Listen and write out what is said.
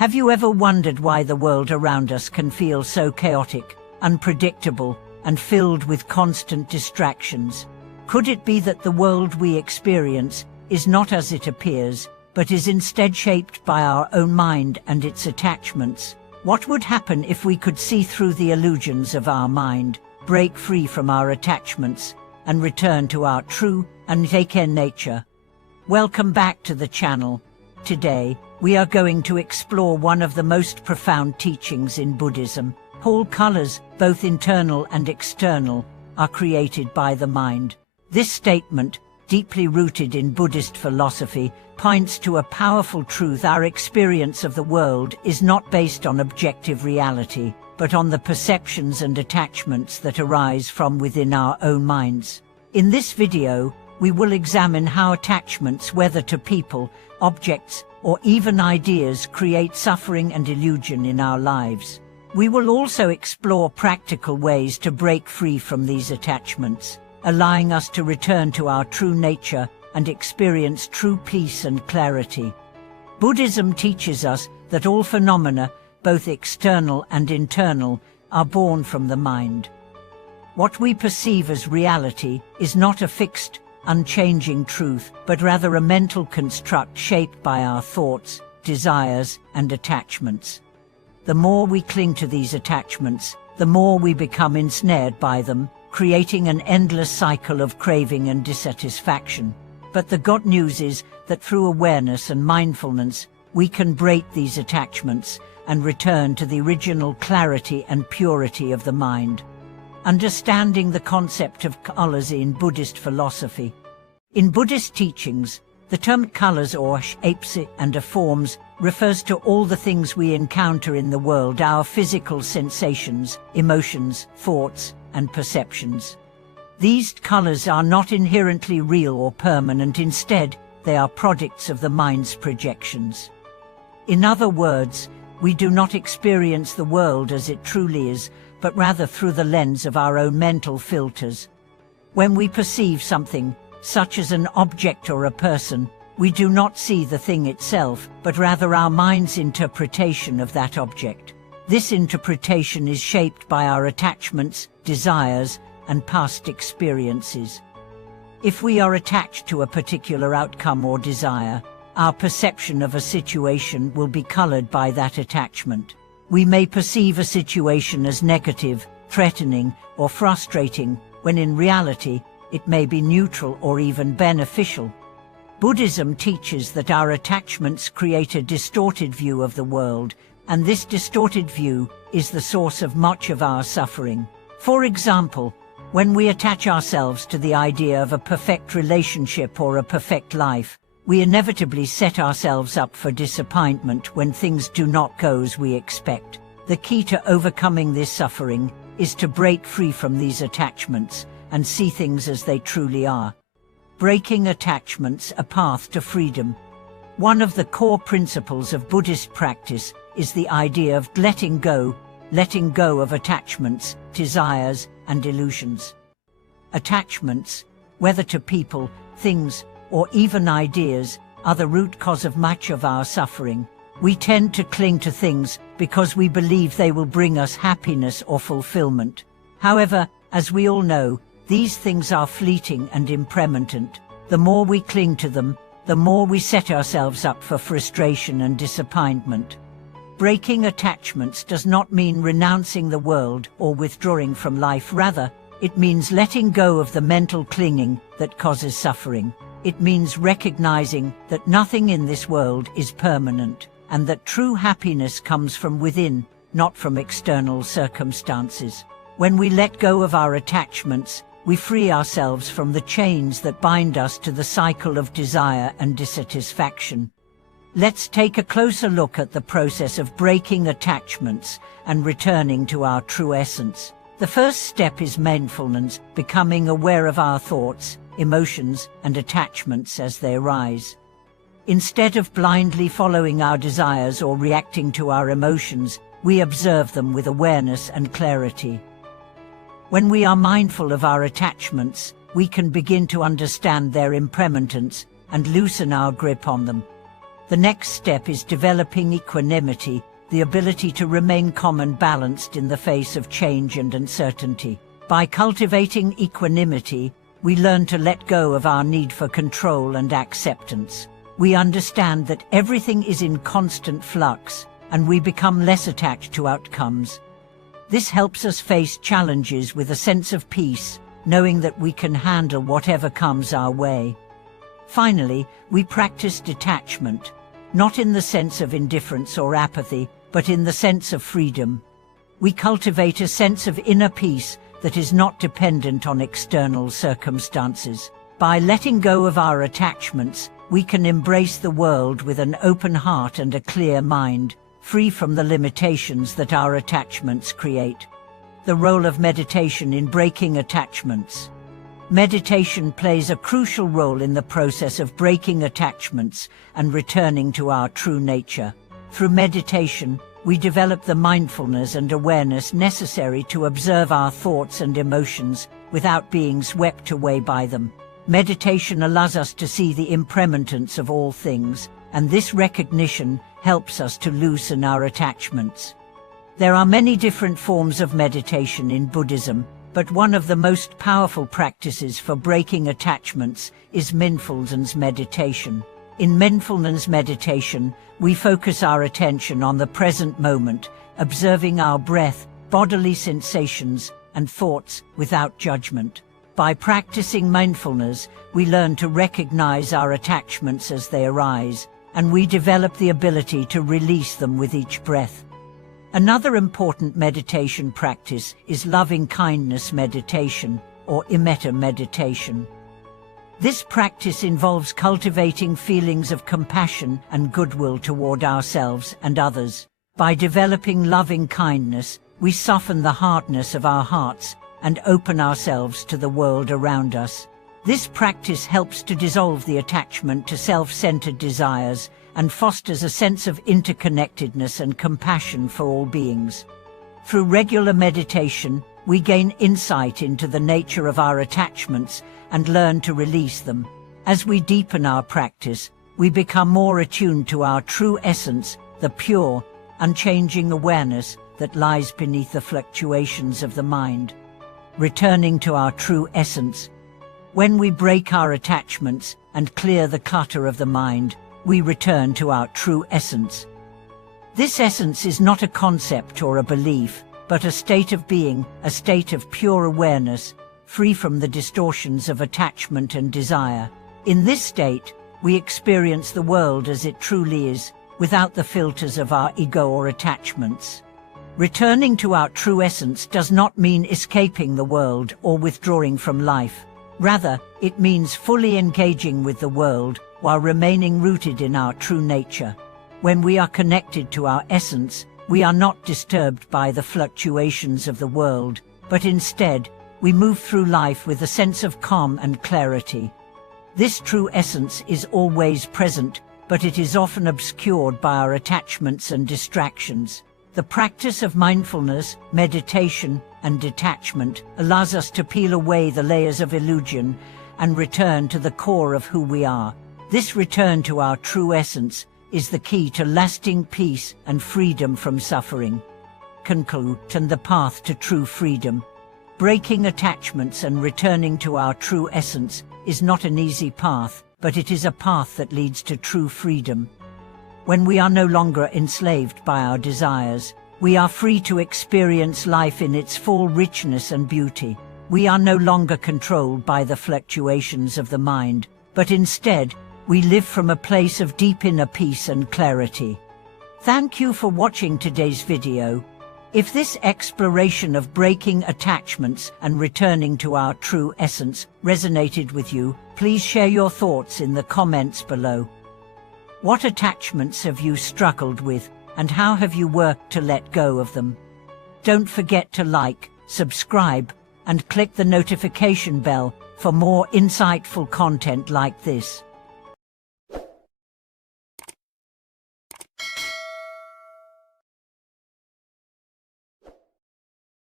Have you ever wondered why the world around us can feel so chaotic, unpredictable, and filled with constant distractions? Could it be that the world we experience is not as it appears, but is instead shaped by our own mind and its attachments? What would happen if we could see through the illusions of our mind, break free from our attachments, and return to our true and awakened nature? Welcome back to the channel. Today, we are going to explore one of the most profound teachings in Buddhism. All colors, both internal and external, are created by the mind. This statement, deeply rooted in Buddhist philosophy, points to a powerful truth: our experience of the world is not based on objective reality, but on the perceptions and attachments that arise from within our own minds. In this video, we will examine how attachments, whether to people, objects, or even ideas, create suffering and illusion in our lives. We will also explore practical ways to break free from these attachments, allowing us to return to our true nature and experience true peace and clarity. Buddhism teaches us that all phenomena, both external and internal, are born from the mind. What we perceive as reality is not a fixed, unchanging truth, but rather a mental construct shaped by our thoughts, desires, and attachments. The more we cling to these attachments, the more we become ensnared by them, creating an endless cycle of craving and dissatisfaction. But the good news is that through awareness and mindfulness, we can break these attachments and return to the original clarity and purity of the mind. Understanding the concept of colors in Buddhist philosophy. In Buddhist teachings, the term colors or shapes and forms refers to all the things we encounter in the world, our physical sensations, emotions, thoughts, and perceptions. These colors are not inherently real or permanent. Instead, they are products of the mind's projections. In other words, we do not experience the world as it truly is, but rather through the lens of our own mental filters. When we perceive something, such as an object or a person, we do not see the thing itself, but rather our mind's interpretation of that object. This interpretation is shaped by our attachments, desires, and past experiences. If we are attached to a particular outcome or desire, our perception of a situation will be colored by that attachment. We may perceive a situation as negative, threatening, or frustrating, when in reality, it may be neutral or even beneficial. Buddhism teaches that our attachments create a distorted view of the world, and this distorted view is the source of much of our suffering. For example, when we attach ourselves to the idea of a perfect relationship or a perfect life, we inevitably set ourselves up for disappointment when things do not go as we expect. The key to overcoming this suffering is to break free from these attachments and see things as they truly are. Breaking attachments, a path to freedom. One of the core principles of Buddhist practice is the idea of letting go of attachments, desires, and illusions. Attachments, whether to people, things, or even ideas, are the root cause of much of our suffering. We tend to cling to things because we believe they will bring us happiness or fulfillment. However, as we all know, these things are fleeting and impermanent. The more we cling to them, the more we set ourselves up for frustration and disappointment. Breaking attachments does not mean renouncing the world or withdrawing from life. Rather, it means letting go of the mental clinging that causes suffering. It means recognizing that nothing in this world is permanent, and that true happiness comes from within, not from external circumstances. When we let go of our attachments, we free ourselves from the chains that bind us to the cycle of desire and dissatisfaction. Let's take a closer look at the process of breaking attachments and returning to our true essence. The first step is mindfulness, becoming aware of our thoughts, emotions, and attachments as they arise. Instead of blindly following our desires or reacting to our emotions, we observe them with awareness and clarity. When we are mindful of our attachments, we can begin to understand their impermanence and loosen our grip on them. The next step is developing equanimity, the ability to remain calm and balanced in the face of change and uncertainty. By cultivating equanimity, we learn to let go of our need for control and acceptance. We understand that everything is in constant flux, and we become less attached to outcomes. This helps us face challenges with a sense of peace, knowing that we can handle whatever comes our way. Finally, we practice detachment, not in the sense of indifference or apathy, but in the sense of freedom. We cultivate a sense of inner peace that is not dependent on external circumstances. By letting go of our attachments, we can embrace the world with an open heart and a clear mind, free from the limitations that our attachments create. The role of meditation in breaking attachments. Meditation plays a crucial role in the process of breaking attachments and returning to our true nature. Through meditation, we develop the mindfulness and awareness necessary to observe our thoughts and emotions without being swept away by them. Meditation allows us to see the impermanence of all things, and this recognition helps us to loosen our attachments. There are many different forms of meditation in Buddhism, but one of the most powerful practices for breaking attachments is mindfulness meditation. In mindfulness meditation, we focus our attention on the present moment, observing our breath, bodily sensations, and thoughts without judgment. By practicing mindfulness, we learn to recognize our attachments as they arise, and we develop the ability to release them with each breath. Another important meditation practice is loving-kindness meditation, or metta meditation. This practice involves cultivating feelings of compassion and goodwill toward ourselves and others. By developing loving kindness, we soften the hardness of our hearts and open ourselves to the world around us. This practice helps to dissolve the attachment to self-centered desires and fosters a sense of interconnectedness and compassion for all beings. Through regular meditation, we gain insight into the nature of our attachments and learn to release them. As we deepen our practice, we become more attuned to our true essence, the pure, unchanging awareness that lies beneath the fluctuations of the mind. Returning to our true essence. When we break our attachments and clear the clutter of the mind, we return to our true essence. This essence is not a concept or a belief, but a state of being, a state of pure awareness, free from the distortions of attachment and desire. In this state, we experience the world as it truly is, without the filters of our ego or attachments. Returning to our true essence does not mean escaping the world or withdrawing from life. Rather, it means fully engaging with the world while remaining rooted in our true nature. When we are connected to our essence, we are not disturbed by the fluctuations of the world, but instead, we move through life with a sense of calm and clarity. This true essence is always present, but it is often obscured by our attachments and distractions. The practice of mindfulness, meditation, and detachment allows us to peel away the layers of illusion and return to the core of who we are. This return to our true essence is the key to lasting peace and freedom from suffering. Conclusion: the path to true freedom. Breaking attachments and returning to our true essence is not an easy path, but it is a path that leads to true freedom. When we are no longer enslaved by our desires, we are free to experience life in its full richness and beauty. We are no longer controlled by the fluctuations of the mind, but instead, we live from a place of deep inner peace and clarity. Thank you for watching today's video. If this exploration of breaking attachments and returning to our true essence resonated with you, please share your thoughts in the comments below. What attachments have you struggled with, and how have you worked to let go of them? Don't forget to like, subscribe, and click the notification bell for more insightful content like this.